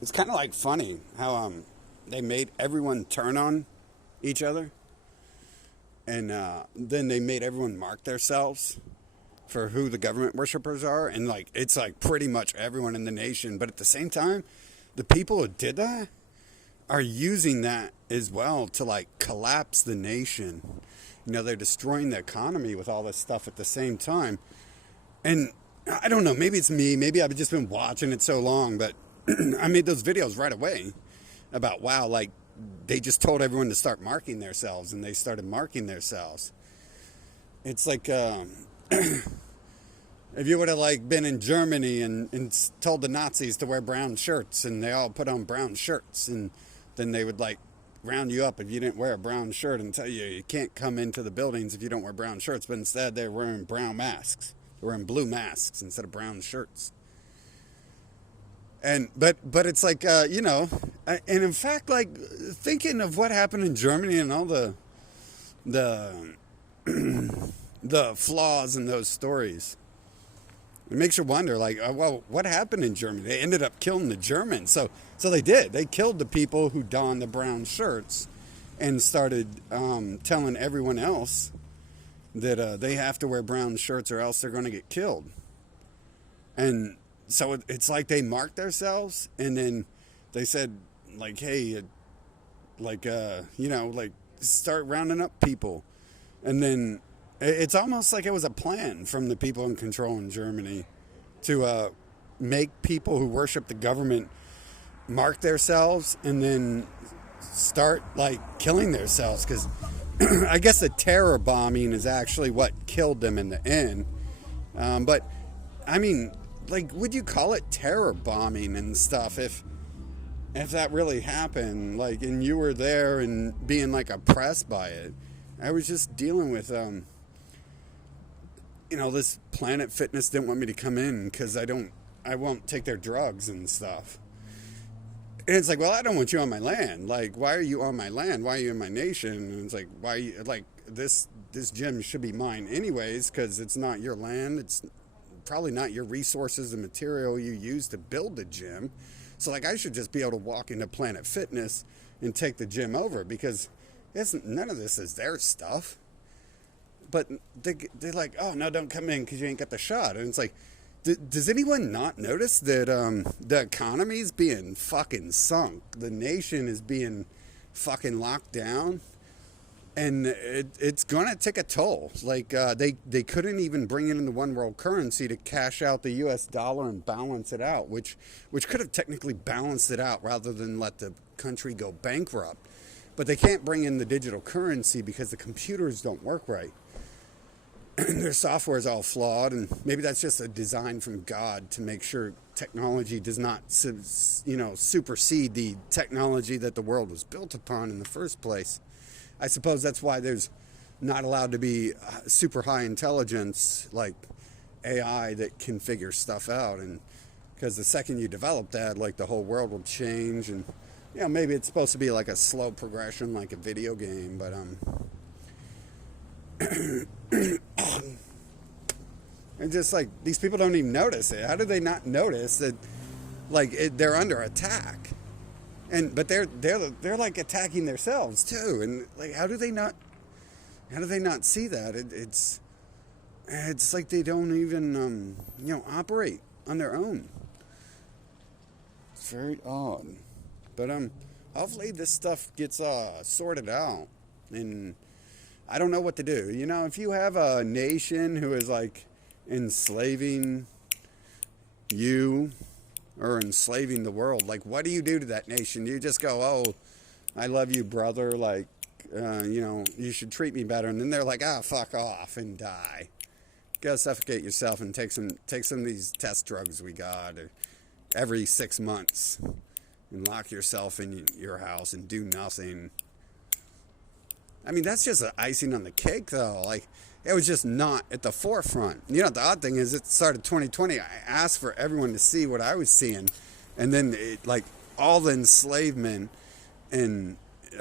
It's kind of like funny how they made everyone turn on each other, and then they made everyone mark themselves for who the government worshippers are, and like it's like pretty much everyone in the nation. But at the same time, the people who did that are using that as well to like collapse the nation. You know, they're destroying the economy with all this stuff at the same time. And I don't know, maybe it's me, maybe I've just been watching it so long, but I made those videos right away about, wow, like they just told everyone to start marking themselves, and they started marking themselves. It's like, if you would have like been in Germany and told the Nazis to wear brown shirts, and they all put on brown shirts, and then they would like round you up if you didn't wear a brown shirt and tell you you can't come into the buildings if you don't wear brown shirts. But instead they're wearing brown masks. They're wearing blue masks instead of brown shirts. And but it's like and in fact, like thinking of what happened in Germany and all the the flaws in those stories, it makes you wonder, like, well, what happened in Germany? They ended up killing the Germans. So they did. They killed the people who donned the brown shirts and started telling everyone else that they have to wear brown shirts or else they're going to get killed. And so it's like they marked themselves, and then they said, like, hey, like start rounding up people. And then it's almost like it was a plan from the people in control in Germany to make people who worship the government mark themselves and then start like killing themselves, because I guess the terror bombing is actually what killed them in the end. But I mean, like, would you call it terror bombing and stuff if that really happened, like, and you were there and being like oppressed by it? I was just dealing with this Planet Fitness didn't want me to come in because I won't take their drugs and stuff. And it's like, well, I don't want you on my land. Like, why are you on my land? Why are you in my nation? And it's like, why are you, like, this gym should be mine anyways, because it's not your land. It's probably not your resources and material you use to build the gym. So, like, I should just be able to walk into Planet Fitness and take the gym over, because none of this is their stuff. But they're like, oh, no, don't come in because you ain't got the shot. And it's like, does anyone not notice that the economy is being fucking sunk? The nation is being fucking locked down. And it's going to take a toll. Like, they couldn't even bring it in the one world currency to cash out the U.S. dollar and balance it out, which could have technically balanced it out rather than let the country go bankrupt. But they can't bring in the digital currency because the computers don't work right. Their software is all flawed, and maybe that's just a design from God to make sure technology does not, supersede the technology that the world was built upon in the first place. I suppose that's why there's not allowed to be super high intelligence like AI that can figure stuff out, and because the second you develop that, like, the whole world will change. And maybe it's supposed to be like a slow progression, like a video game, but and just like these people don't even notice it. How do they not notice that, like, they're under attack? But they're like attacking themselves too. And like, how do they not see that? It's like they don't even operate on their own. It's very odd. But hopefully this stuff gets sorted out, and I don't know what to do. If you have a nation who is like enslaving you or enslaving the world, like, what do you do to that nation? Do you just go, oh, I love you, brother, like, you should treat me better? And then they're like, fuck off and die. Go suffocate yourself and take some of these test drugs we got every 6 months, and lock yourself in your house and do nothing. I mean, that's just the icing on the cake, though. Like, it was just not at the forefront. The odd thing is, it started 2020. I asked for everyone to see what I was seeing. And then, all the enslavement and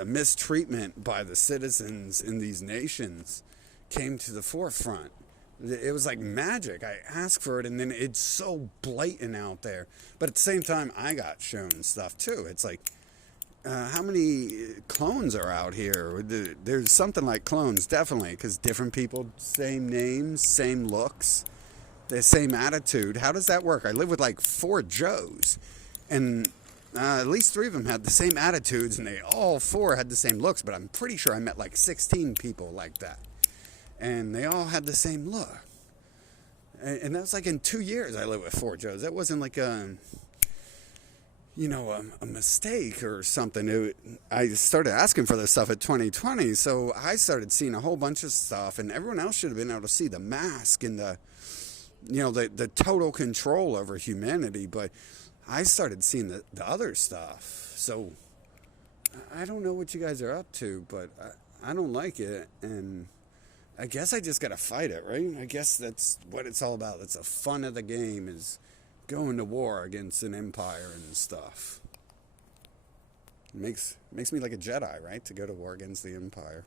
mistreatment by the citizens in these nations came to the forefront. It was like magic. I asked for it, and then it's so blatant out there. But at the same time, I got shown stuff too. It's like, how many clones are out here? There's something like clones, definitely, because different people, same names, same looks, the same attitude. How does that work? I live with like 4 Joes, and at least 3 of them had the same attitudes, and they all 4 had the same looks. But I'm pretty sure I met like 16 people like that, and they all had the same look. And that was like in 2 years I lived with 4 Joes. That wasn't like a mistake or something. I started asking for this stuff at 2020, so I started seeing a whole bunch of stuff, and everyone else should have been able to see the mask and the total control over humanity, but I started seeing the other stuff. So I don't know what you guys are up to, but I don't like it, and I guess I just gotta fight it, right? I guess that's what it's all about. That's the fun of the game, is going to war against an empire and stuff. It makes me like a Jedi, right? To go to war against the empire.